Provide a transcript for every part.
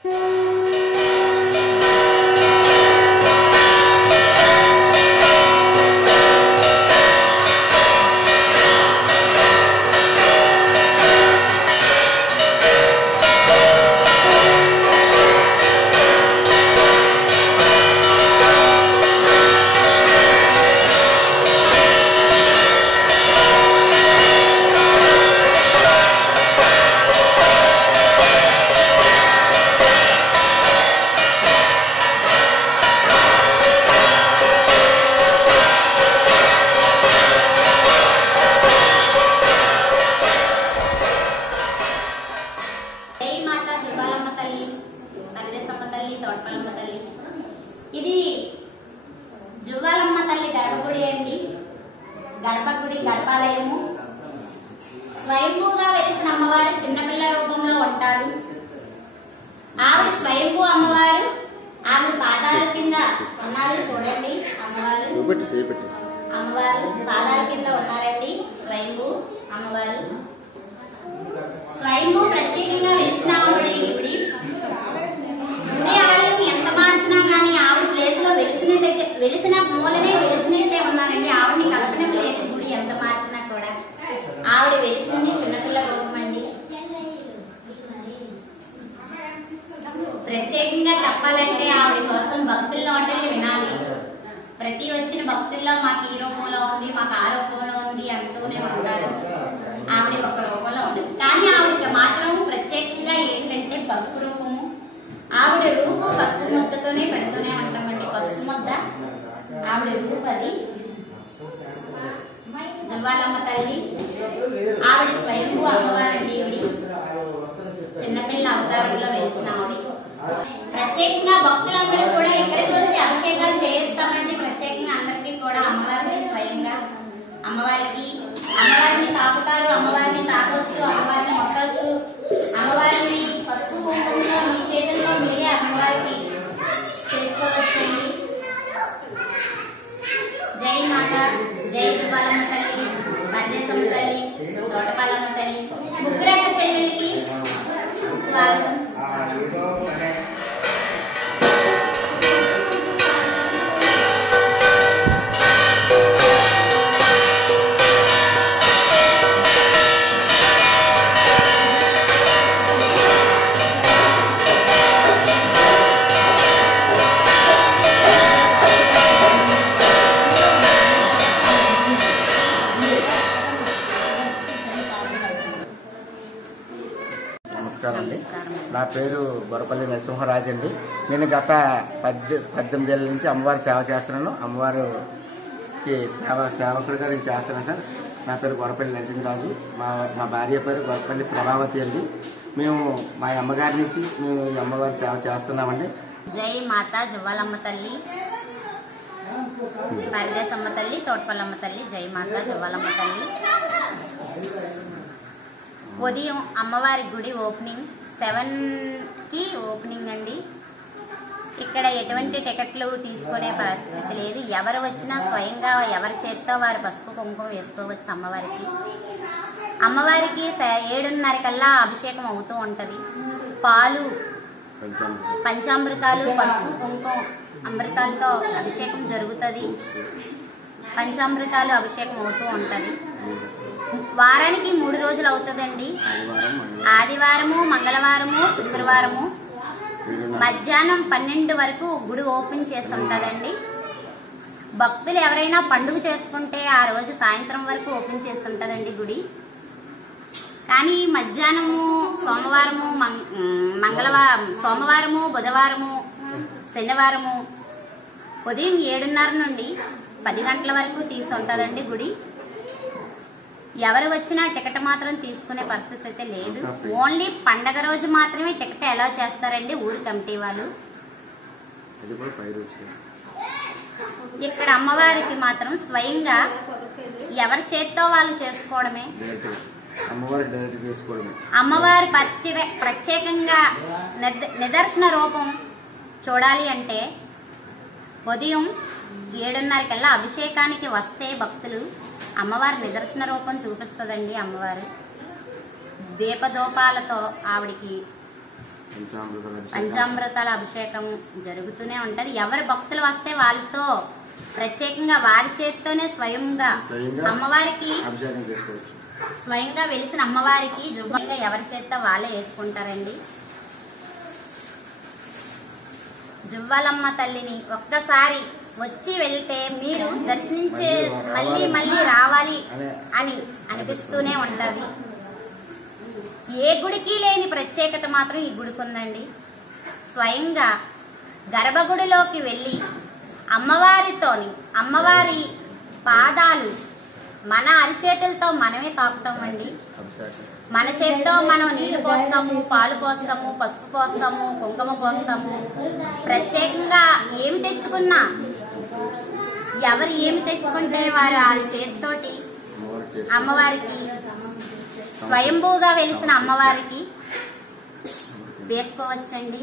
ఇది జువ్వాలమ్మ తల్లి గర్భగుడి అండి. గర్భగుడి గర్భాలయము. స్వయంభూగా వెలిసిన అమ్మవారు చిన్నపిల్ల రూపంలో ఉంటారు. ఆవిడ స్వయంభూ అమ్మవారు. ఆవిడ పాదాల కింద ఉన్నారు చూడండి. అమ్మవారు పాదాల కింద ఉన్నారండి. స్వయంభూ అమ్మవారు. స్వయంభూ ప్రత్యేకంగా వెలిసిన ఆవిడ ఈవిడి. గుడి ఆలయం ఎంత మార్చినా గానీ ఆవిడ ప్లేస్ లో వెలిసిన మూలనే వెలిసినట్టే ఉన్నారండి. ఆవిడని కలపడం లేదు. గుడి ఎంత మార్చినా కూడా ఆవిడ వెలిసింది చిన్నపిల్ల రూపం అండి. ప్రత్యేకంగా చెప్పాలంటే ఆవిడ కోసం భక్తుల్లో అంటే వినాలి. ప్రతి వచ్చిన భక్తుల్లో మాకు ఈ రూపంలో ఉంది, మాకు ఆ రూపంలో ఉంది అంటూనే ఉంటారు. ఆవిడ ఒక రూపంలో ఉంటుంది. కానీ ఆవిడకి మాత్రం ప్రత్యేకంగా ఏంటంటే పసుపు రూపము. ఆవిడ రూపు పసుపు ముద్దతోనే పెడుతూనే ఉంటామండి. పసుపు ముద్ద ఆవిడ రూపు. అది జవ్వాలమ్మ తల్లి. ఆవిడ స్వయంభూ అమ్మవారండి. చిన్నపిల్ల అవతారంలో వెలిసిన ఆవిడ. ప్రత్యేకంగా భక్తులందరూ కూడా ఇక్కడికి వచ్చి అభిషేకాలు చేయిస్తామండి. ప్రత్యేకంగా అందరికీ కూడా అమ్మవారికి స్వయంగా అమ్మవారిని తాకుతారు. అమ్మవారిని తాకొచ్చు, అమ్మవారిని మొట్టవచ్చు. అమ్మవారిని పసుపు కుంకుమలో మీ చేతుల్లో మీరే అమ్మవారికి చేసుకోవచ్చండి. జై మాత, జై జువ్వాలమ్మ తల్లి, పరదేశమ్మ తల్లి, తోటపాలమ్మ తల్లి. ముగ్గురక్క చెల్లెలికి స్వాగతం. నమస్కారం అండి. నా పేరు బొరపల్లి నరసింహరాజు అండి. నేను గత 18 ఏళ్ళ నుంచి అమ్మవారి సేవ చేస్తున్నాను. అమ్మవారికి సేవకుడిగా నేను చేస్తున్నాను సార్. నా పేరు బొరపల్లి నరసింహరాజు. మా భార్య పేరు బొరపల్లి ప్రభావతి అండి. మేము మా అమ్మగారి నుంచి మేము ఈ అమ్మవారి సేవ చేస్తున్నామండి. జై మాత, జువ్వాలమ్మ తల్లి, పరదేశమ్మ తల్లి, తోటపల్లమ్మ తల్లి. జై మాత, జువ్వాలమ్మ తల్లి. ఉదయం అమ్మవారి గుడి ఓపెనింగ్ 7కి ఓపెనింగ్ అండి. ఇక్కడ ఎటువంటి టికెట్లు తీసుకునే పరిస్థితి లేదు. ఎవరు వచ్చినా స్వయంగా ఎవరి చేత్తో వారు పసుపు కుంకుమ వేసుకోవచ్చు. అమ్మవారికి 7:30 కల్లా అభిషేకం అవుతూ ఉంటది. పాలు, పంచామృతాలు, పసుపు కుంకుమ అమృతాలతో అభిషేకం జరుగుతుంది. పంచామృతాలు అభిషేకం అవుతూ ఉంటది. వారానికి 3 రోజులు అవుతుందండి. ఆదివారము, మంగళవారము, శుక్రవారము మధ్యాహ్నం 12 వరకు గుడి ఓపెన్ చేస్తుంటదండి. భక్తులు ఎవరైనా పండుగ చేసుకుంటే ఆ రోజు సాయంత్రం వరకు ఓపెన్ చేస్తుంటదండి గుడి. కానీ మధ్యాహ్నము సోమవారము, బుధవారము, శనివారము ఉదయం 7:30 నుండి 10 గంటల వరకు తీసుంటదండి గుడి. ఎవరు వచ్చినా టికెట్ మాత్రం తీసుకునే పరిస్థితి అయితే లేదు. ఓన్లీ పండగ రోజు మాత్రమే టికెట్ ఎలా చేస్తారండి ఊరు కమిటీ వాళ్ళు. ఇక్కడ అమ్మవారికి మాత్రం స్వయంగా ఎవరి చేత్తో వాళ్ళు చేసుకోవడమే. అమ్మవారి ప్రత్యేకంగా నిదర్శన రూపం చూడాలి అంటే ఉదయం 7:30 కల్లా అభిషేకానికి వస్తే భక్తులు అమ్మవారి నిదర్శన రూపం చూపిస్తుందండి. అమ్మవారు దీపదోపాలతో ఆవిడికి పంచామృతాల అభిషేకం జరుగుతూనే ఉంటది. ఎవరి భక్తులు వస్తే వాళ్ళతో ప్రత్యేకంగా వారి చేతితోనే స్వయంగా అమ్మవారికి స్వయంగా వెలిసిన అమ్మవారికి జువ్వగా ఎవరి చేత్తో వాళ్ళే వేసుకుంటారండి. జువ్వాలమ్మ తల్లిని ఒక్కసారి వచ్చి వెళ్తే మీరు దర్శించే మళ్ళీ మళ్ళీ రావాలి అని అనిపిస్తూనే ఉంటది. ఏ గుడికి లేని ప్రత్యేకత మాత్రం ఈ గుడికి ఉందండి. స్వయంగా గర్భగుడిలోకి వెళ్ళి అమ్మవారి పాదాలు మన అరిచేతులతో మనమే తాకుతామండి. మన చేతితో మనం నీళ్లు పోస్తాము, పాలు పోస్తాము, పసుపు పోస్తాము, కుంకుమ పోస్తాము. ప్రత్యేకంగా ఏమి తెచ్చుకున్నా ఎవరు ఏమి తెచ్చుకుంటే వారు ఆ చేతితోటి అమ్మవారికి స్వయంభూగా వెలిసిన అమ్మవారికి వేసుకోవచ్చండి.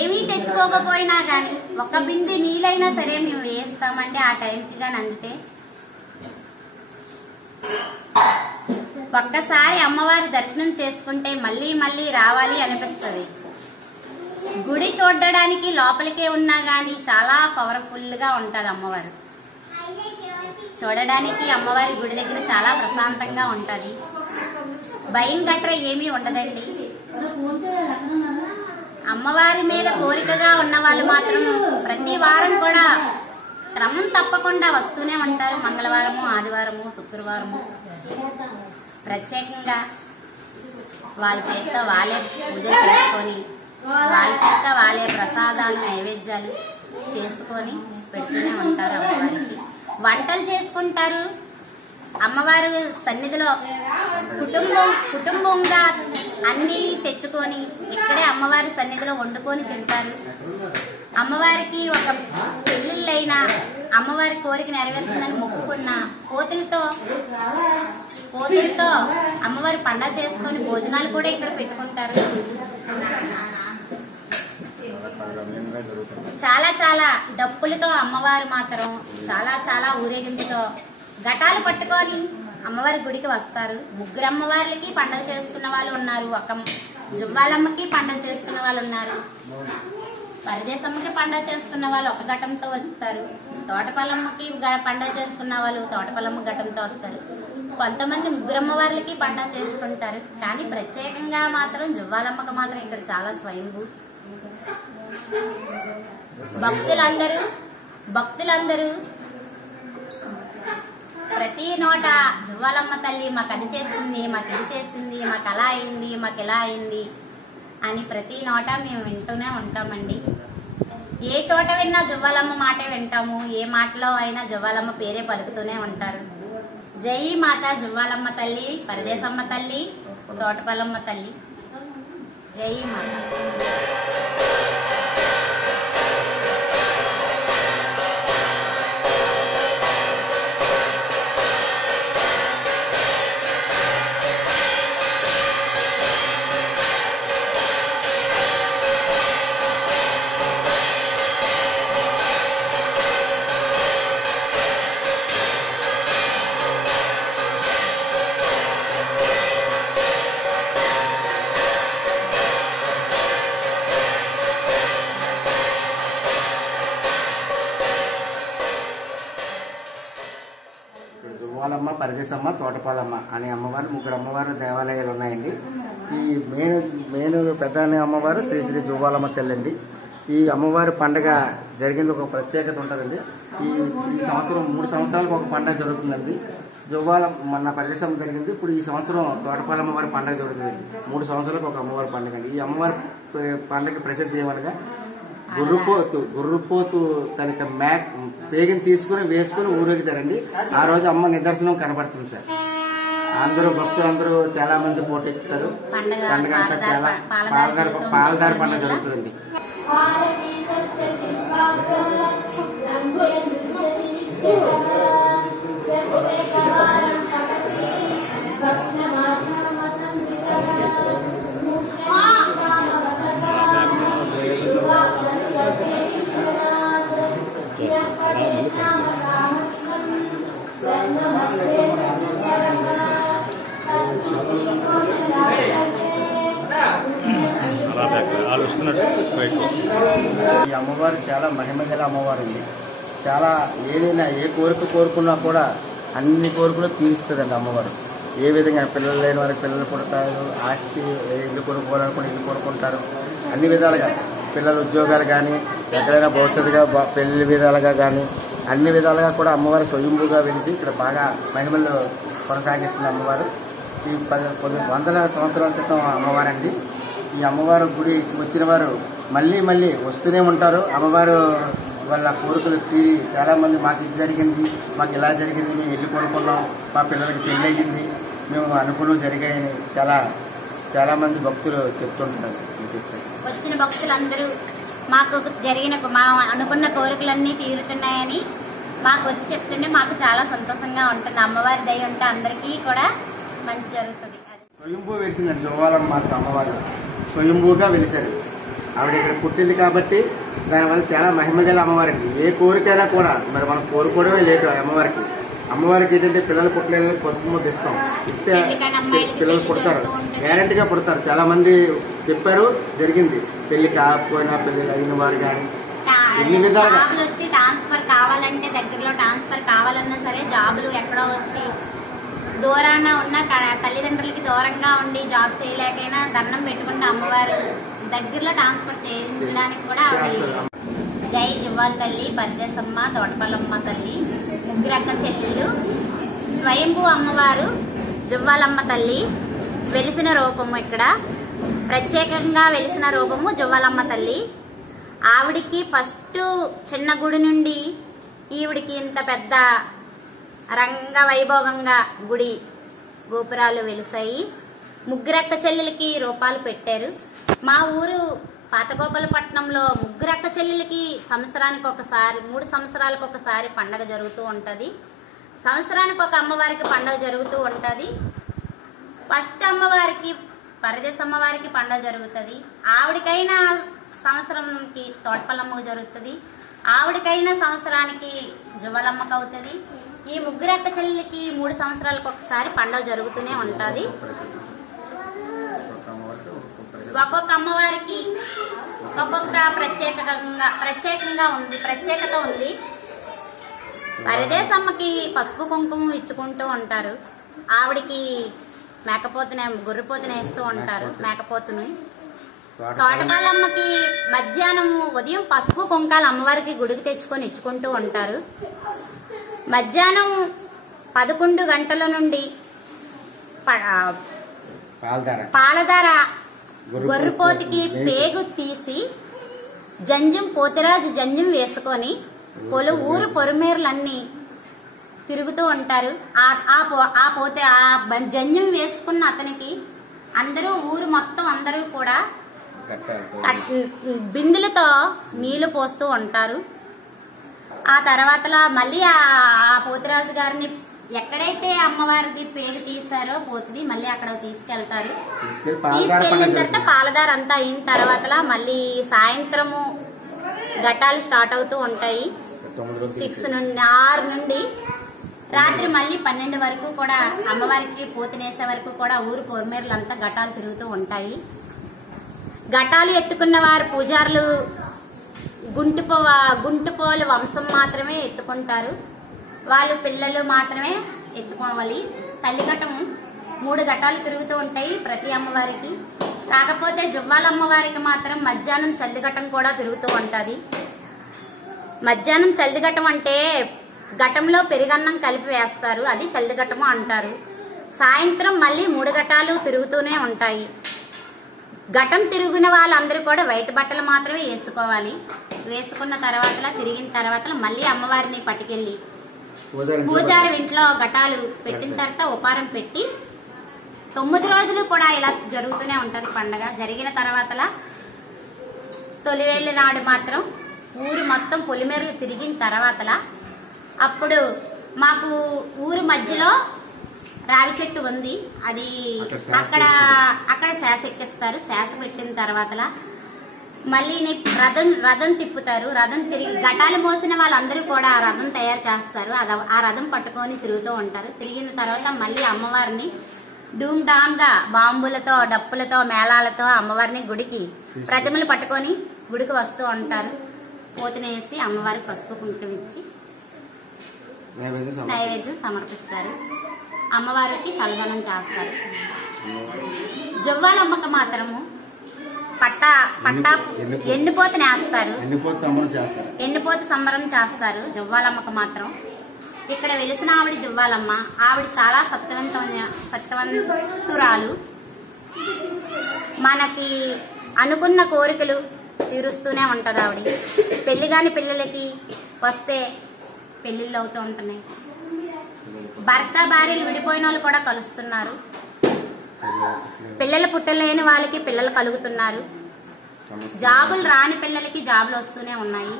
ఏమీ తెచ్చుకోకపోయినా గాని ఒక బిందె నీళ్ళైనా సరే మేము వేస్తామండి ఆ టైంకి గాని అందితే. ఒక్కసారి అమ్మవారి దర్శనం చేసుకుంటే మళ్ళీ మళ్ళీ రావాలి అనిపిస్తుంది. గుడి చూడడానికి లోపలికే ఉన్నా గాని చాలా పవర్ఫుల్ గా ఉంటది అమ్మవారు. చూడడానికి అమ్మవారి గుడి దగ్గర చాలా ప్రశాంతంగా ఉంటది. భయం గట్ర ఏమీ ఉండదండి. అమ్మవారి మీద కోరికగా ఉన్న వాళ్ళు మాత్రం ప్రతి వారం కూడా క్రమం తప్పకుండా వస్తూనే ఉంటారు. మంగళవారము, ఆదివారము, శుక్రవారము ప్రత్యేకంగా వాళ్ళ చేత వాళ్ళే పూజలు చేసుకొని వాళ్ళ చేత వాళ్ళే ప్రసాదాలు నైవేద్యాలు చేసుకొని పెడుతూనే ఉంటారు. అమ్మవారికి వంటలు చేసుకుంటారు. అమ్మవారు సన్నిధిలో కుటుంబంగా అన్ని తెచ్చుకొని ఇక్కడే అమ్మవారి సన్నిధిలో వండుకొని తింటారు. అమ్మవారికి ఒక పెళ్లిళ్ళైనా అమ్మవారి కోరిక నెరవేరుతుందని మొక్కుకున్న పోతులతో అమ్మవారి పండగ చేసుకొని భోజనాలు కూడా ఇక్కడ పెట్టుకుంటారు. చాలా చాలా డప్పులతో అమ్మవారు మాత్రం చాలా ఊరేగింపుతో ఘటాలు పట్టుకొని అమ్మవారి గుడికి వస్తారు. ముగ్గురు అమ్మవార్లకి పండగ చేసుకున్న వాళ్ళు ఉన్నారు. ఒక జువ్వాలమ్మకి పండగ చేసుకున్న వాళ్ళు ఉన్నారు. పరదేశమ్మకి పండగ చేసుకున్న వాళ్ళు ఒక ఘటంతో వస్తారు. తోటపల్లమ్మకి పండగ చేసుకున్న వాళ్ళు తోటపల్లమ్మ ఘటంతో వస్తారు. కొంతమంది ముగ్గురమ్మవార్లకి పండగ చేసుకుంటారు. కానీ ప్రత్యేకంగా మాత్రం జువ్వాలమ్మకి మాత్రం ఇక్కడ చాలా స్వయంభూ. భక్తులందరూ ప్రతి నోట జువ్వాలమ్మ తల్లి మాకు అది చేసింది, మాకు ఇది చేసింది, మాకు అలా అయింది, మాకు ఇలా అయింది అని ప్రతి నోట మేము వింటూనే ఉంటామండి. ఏ చోట విన్నా జువ్వాలమ్మ మాటే వింటాము. ఏ మాటలో అయినా జువ్వాలమ్మ పేరే పలుకుతూనే ఉంటారు. జై మాత జువ్వాలమ్మ తల్లి, పరదేశమ్మ తల్లి, తోటపల్లమ్మ తల్లి, జై మాత. జువ్వాలమ్మ, పరదేశమ్మ, తోటపాలమ్మ అనే అమ్మవారు ముగ్గురు అమ్మవారు దేవాలయాలు ఉన్నాయండి. ఈ మెయిన్ పెద్ద అమ్మవారు శ్రీ జువ్వాలమ్మ తల్లి. ఈ అమ్మవారి పండుగ జరిగింది ఒక ప్రత్యేకత ఉంటుందండి. ఈ సంవత్సరం 3 సంవత్సరాలకు ఒక పండుగ జరుగుతుందండి. మొన్న పరదేశమ్మ జరిగింది. ఇప్పుడు ఈ సంవత్సరం తోటపాలమ్మ వారి పండుగ జరుగుతుంది. 3 సంవత్సరాలకు ఒక అమ్మవారి పండుగ అండి. ఈ అమ్మవారి పండుగ ప్రసిద్ధి ఏమనగా గుర్రుపోతు తనకి పేగిని తీసుకుని వేసుకుని ఊరేగుతారండి. ఆ రోజు అమ్మ నిదర్శనం కనబడుతుంది సార్. అందరూ భక్తులందరూ చాలా మంది పోటెత్తారు. పండుగ అంతా చాలా పాలదారి పండుగ జరుగుతుందండి. వస్తున్నట్టు బయటకు వస్తుంది. ఈ అమ్మవారు చాలా మహిమగల అమ్మవారు అండి. చాలా ఏదైనా ఏ కోరిక కోరుకున్నా కూడా అన్ని కోరికలు తీరుస్తుందండి అమ్మవారు. ఏ విధంగా పిల్లలు లేని వారికి పిల్లలు పుడతారు, ఆస్తి ఇల్లు కొనుక్కోవాలనుకుని ఇల్లు కొనుక్కుంటారు. అన్ని విధాలుగా పిల్లల ఉద్యోగాలు కానీ, ఎక్కడైనా భవిష్యత్తుగా పెళ్లి విధాలుగా కానీ అన్ని విధాలుగా కూడా అమ్మవారు స్వయంభూగా వెలిసి ఇక్కడ బాగా మహిమలు కొనసాగిస్తున్న అమ్మవారు. ఈ 10 వందల సంవత్సరాల క్రితం అమ్మవారండి. ఈ అమ్మవారు గుడి వచ్చిన వారు మళ్ళీ మళ్ళీ వస్తూనే ఉంటారు. అమ్మవారు వాళ్ళ కోరికలు తీరి చాలామంది మాకు ఇది జరిగింది, మాకు ఇలా జరిగింది, మేము ఇల్లు కొనుక్కున్నాం, మా పిల్లలకి పెళ్ళి అయ్యింది, మేము అనుకున్నవి జరిగాయని చాలామంది భక్తులు చెప్తుంటారు. వచ్చిన భక్తులందరూ మాకు మా అనుకున్న కోరికలన్నీ తీరుతున్నాయని మాకు వచ్చి చెప్తుంటే మాకు చాలా సంతోషంగా ఉంటుంది. అమ్మవారి దయ ఉంటే అందరికీ కూడా మంచి జరుగుతుంది. స్వయంభూ వెలిసిందండి జువ్వాలమ్మ అమ్మవారు. స్వయంభూగా వెలిశారు. ఆవిడ ఇక్కడ పుట్టింది కాబట్టి దానివల్ల చాలా మహిమగల అమ్మవారికి ఏ కోరికైనా కూడా మరి మనం కోరుకోవడమే లేదు. అమ్మవారికి ఏంటంటే పిల్లలు పుట్టలేని పసుపు ముద్ద ఇస్తే పిల్లలు పుడతారు, గ్యారంటీగా పుడతారు. చాలా మంది చెప్పారు, జరిగింది. పెళ్లి కాకపోయినా పెళ్లి అయిన వారు కానీ జాబులు వచ్చి ట్రాన్స్ఫర్ కావాలంటే దగ్గరలో ట్రాన్స్ఫర్ కావాలన్నా సరే జాబులు ఎక్కడో వచ్చి దూరాన ఉన్న తల్లిదండ్రులకి దూరంగా ఉండి జాబ్ చేయలేకైనా దండం పెట్టుకుంటే అమ్మవారు దగ్గరలో ట్రాన్స్ఫర్ చేయించడానికి కూడా జై జువ్వాల తల్లి, పరిదేశమ్మ, తోటపల్లమ్మ తల్లి, ముగ్గురక్క చెల్లెళ్ళు, స్వయంభూ అమ్మవారు జువ్వాలమ్మ తల్లి వెలిసిన రూపము. ఇక్కడ ప్రత్యేకంగా వెలిసిన రూపము జువ్వాలమ్మ తల్లి. ఆవిడికి ఫస్ట్ చిన్న గుడి నుండి ఈవిడికి ఇంత పెద్ద రంగ వైభోగంగా గుడి గోపురాలు వెలిసాయి. ముగ్గురక్క చెల్లెలకి రూపాలు పెట్టారు. మా ఊరు పాతగోపాలపట్నంలో ముగ్గురక్క చెల్లెలకి సంవత్సరానికి ఒకసారి 3 సంవత్సరాలకు ఒకసారి పండగ జరుగుతూ ఉంటుంది. సంవత్సరానికి ఒక అమ్మవారికి పండగ జరుగుతూ ఉంటుంది. ఫస్ట్ అమ్మవారికి పరదేశ అమ్మవారికి పండగ జరుగుతుంది. ఆవిడకైనా సంవత్సరంకి తోటపల్లమ్మకు జరుగుతుంది. ఆవిడకైనా సంవత్సరానికి జువ్వాలమ్మకు అవుతుంది. ఈ ముగ్గురక్క చెల్లెలకి 3 సంవత్సరాలకు ఒకసారి పండుగ జరుగుతూనే ఉంటుంది. ఒక్కొక్క అమ్మవారికి ఒక్కొక్క ప్రత్యేకత ఉంది. పరదేశమ్మకి పసుపు కుంకుమ ఇచ్చుకుంటూ ఉంటారు. ఆవిడికి గొర్రెపోతుని వేస్తూ ఉంటారు, మేకపోతుని. తోటపాలమ్మకి మధ్యాహ్నము ఉదయం పసుపు కుంకాలు అమ్మవారికి గుడికి తెచ్చుకొని ఇచ్చుకుంటూ ఉంటారు. మధ్యాహ్నం 11 గంటల నుండి పాలధార గొర్రెపోతికి పేగు తీసి పోతిరాజు జంజం వేసుకొని ఊరు పొరుమేర్లన్నీ తిరుగుతూ ఉంటారు. ఆ జంజం వేసుకున్న అతనికి అందరూ ఊరు మొత్తం అందరూ కూడా బిందులతో నీళ్లు పోస్తూ ఉంటారు. ఆ తర్వాత మళ్ళీ ఆ పోతిరాజు గారిని ఎక్కడైతే అమ్మవారిది పేరు తీసారో పోతుంది మళ్ళీ అక్కడ తీసుకెళ్తారు. తీసుకెళ్లిన తర్వాత పాలదార అంతా అయిన తర్వాత మళ్ళీ సాయంత్రము ఘటాలు స్టార్ట్ అవుతూ ఉంటాయి. 6 నుండి రాత్రి మళ్ళీ 12 వరకు కూడా అమ్మవారికి పోతినేసే వరకు కూడా ఊరు పొరుమేర్లంతా ఘటాలు తిరుగుతూ ఉంటాయి. ఘటాలు ఎత్తుకున్న వారు పూజారులు గుంటుపోలు వంశం మాత్రమే ఎత్తుకుంటారు. వాళ్ళు పిల్లలు మాత్రమే ఎత్తుకోవాలి. తల్లిఘట్టము 3 ఘటాలు తిరుగుతూ ఉంటాయి ప్రతి అమ్మవారికి. కాకపోతే జువ్వాలమ్మవారికి మాత్రం మధ్యాహ్నం చల్లిఘట్టం కూడా తిరుగుతూ ఉంటుంది. మధ్యాహ్నం చల్లిఘట్టం అంటే ఘటంలో పెరుగన్నం కలిపి వేస్తారు, అది చల్లిఘట్టము అంటారు. సాయంత్రం మళ్ళీ 3 ఘటాలు తిరుగుతూనే ఉంటాయి. ఘటం తిరిగిన వాళ్ళందరూ కూడా వైట్ బట్టలు మాత్రమే వేసుకోవాలి. వేసుకున్న తర్వాత తిరిగిన తర్వాత మళ్ళీ అమ్మవారిని పట్టుకెళ్ళి పూజారి ఇంట్లో ఘటాలు పెట్టిన తర్వాత ఉపారం పెట్టి 9 రోజులు కూడా ఇలా జరుగుతూనే ఉంటది పండగ. జరిగిన తర్వాత తొలివేళ్ళ నాడు మాత్రం ఊరు మొత్తం పొలిమేరలు తిరిగిన తర్వాత అప్పుడు మాకు ఊరు మధ్యలో రావి చెట్టు ఉంది. అది అక్కడ శాస ఎక్కిస్తారు. శాస పెట్టిన తర్వాత మళ్ళీ రథం తిప్పుతారు. రథం తిరిగి ఘటాలు మోసిన వాళ్ళందరూ కూడా ఆ రథం తయారు చేస్తారు. ఆ రథం పట్టుకొని తిరుగుతూ ఉంటారు. తిరిగిన తర్వాత మళ్ళీ అమ్మవారిని ధూమ్ ధామ్ గా బాంబులతో డప్పులతో మేళాలతో అమ్మవారిని గుడికి ప్రతిమలు పట్టుకొని గుడికి వస్తూ ఉంటారు. పోతునేసి అమ్మవారికి పసుపు కుంకుమ ఇచ్చి నైవేద్యం సమర్పిస్తారు. అమ్మవారికి చల్లదనం చేస్తారు. జవ్వాలమ్మకి మాత్రము పట్టా ఎండిపోతు నేస్తారు. ఎండిపోతు సంబరం చేస్తారు. జవ్వాలమ్మకి మాత్రం ఇక్కడ వెలిసిన ఆవిడ జవ్వాలమ్మ. ఆవిడ చాలా సత్యవంతురాలు. మనకి అనుకున్న కోరికలు తీరుస్తూనే ఉంటది ఆవిడ. పెళ్లి కాని పిల్లలకి వస్తే పెళ్లిళ్ళు అవుతూ ఉంటున్నాయి. భర్త భార్యలు విడిపోయిన వాళ్ళు కూడా కలుస్తున్నారు. పిల్లలు పుట్టలేని వాళ్ళకి పిల్లలు కలుగుతున్నారు. జాబులు రాని పిల్లలకి జాబులు వస్తూనే ఉన్నాయి.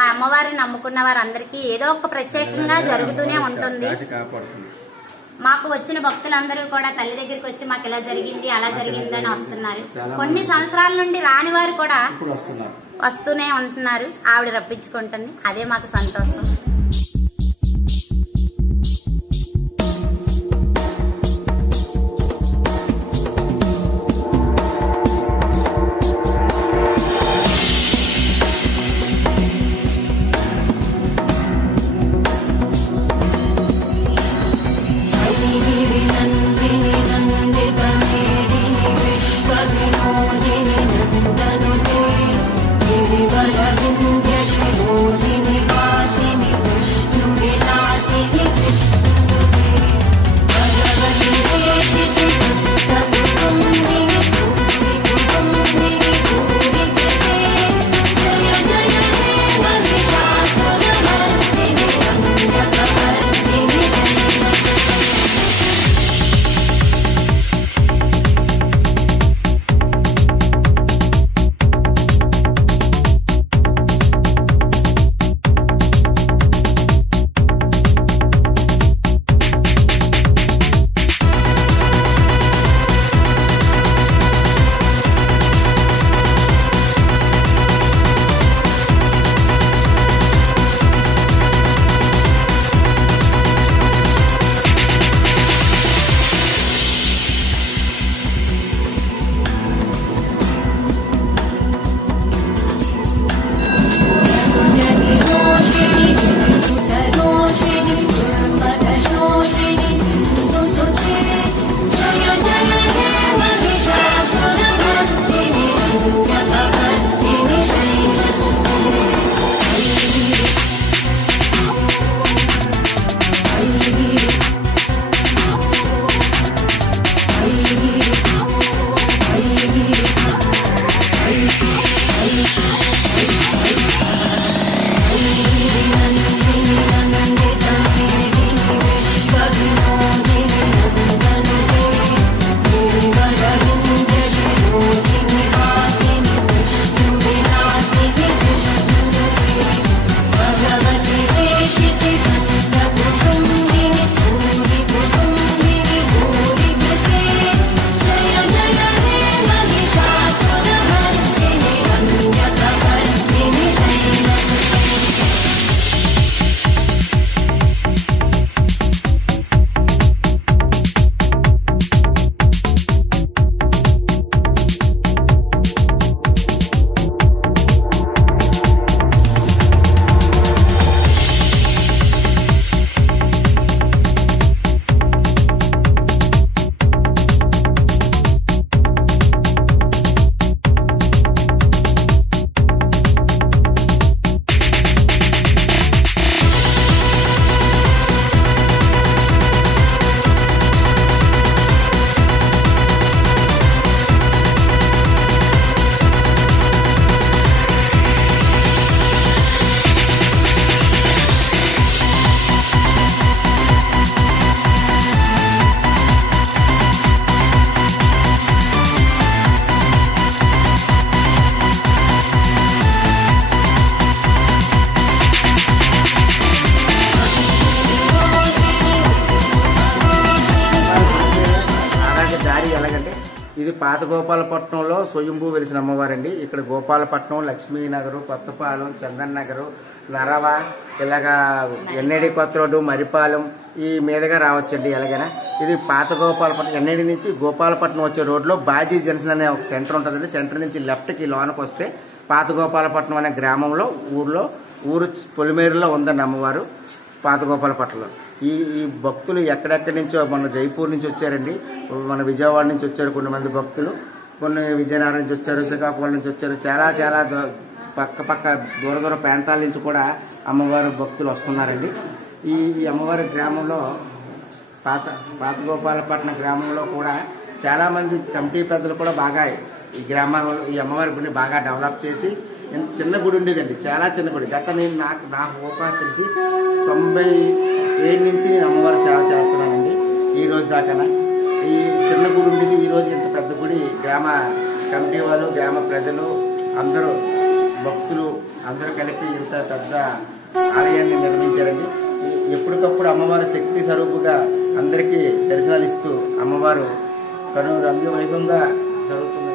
ఆ అమ్మవారిని నమ్ముకున్న వారందరికీ ఏదో ఒక ప్రత్యేకంగా జరుగుతూనే ఉంటుంది. మాకు వచ్చిన భక్తులందరూ కూడా తల్లి దగ్గరికి వచ్చి మాకు ఇలా జరిగింది అలా జరిగింది అని వస్తున్నారు. కొన్ని సంవత్సరాల నుండి రాని వారు కూడా వస్తూనే ఉంటున్నారు. ఆవిడ రప్పించుకుంటుంది. అదే మాకు సంతోషం. పాత గోపాలపట్నంలో స్వయంభూ వెలిసిన అమ్మవారండి. ఇక్కడ గోపాలపట్నం, లక్ష్మీనగరు, కొత్తపాలెం, చందన్ నగరు, నరవ, ఇలాగా ఎన్ఐడి కొత్త రోడ్డు, మరిపాలెం ఈ మీదుగా రావచ్చండి. ఎలాగైనా ఇది పాత గోపాలపట్నం ఎన్ఐడి నుంచి గోపాలపట్నం వచ్చే రోడ్లో బాజీ జంక్షన్ అనే ఒక సెంటర్ ఉంటుందండి. సెంటర్ నుంచి లెఫ్ట్కి లోనకు వస్తే పాత గోపాలపట్నం అనే గ్రామంలో ఊరు పొలిమేరులో ఉందండి అమ్మవారు పాత గోపాలపట్నంలో. ఈ భక్తులు ఎక్కడెక్కడి నుంచో మన జైపూర్ నుంచి వచ్చారండి, మన విజయవాడ నుంచి వచ్చారు కొంతమంది భక్తులు, కొన్ని విజయనగరం నుంచి వచ్చారు, శ్రీకాకుళం నుంచి వచ్చారు, చాలా పక్క దూర ప్రాంతాల నుంచి కూడా అమ్మవారు భక్తులు వస్తున్నారండి. ఈ అమ్మవారి గ్రామంలో పాత గోపాలపట్నం గ్రామంలో కూడా చాలా మంది కమిటీ పెద్దలు కూడా బాగా ఈ గ్రామంలో ఈ అమ్మవారి గుడిని బాగా డెవలప్ చేసి, చిన్న గుడి ఉండేదండి, చాలా చిన్న గుడి. నేను నాకు ఊపా తెలిసి 97 నుంచి నేను అమ్మవారి సేవ చేస్తున్నానండి. ఈ రోజు దాకా ఈ చిన్న గుడి ఉండేది, ఈ రోజు ఇంత పెద్ద గుడి గ్రామ కమిటీ వాళ్ళు, గ్రామ ప్రజలు అందరూ భక్తులు అందరూ కలిపి ఇంత పెద్ద ఆలయాన్ని నిర్మించారండి. ఎప్పటికప్పుడు అమ్మవారి శక్తి స్వరూపుగా అందరికీ దర్శనాలు ఇస్తూ అమ్మవారు కను రంగు వైభవంగా జరుగుతుంది.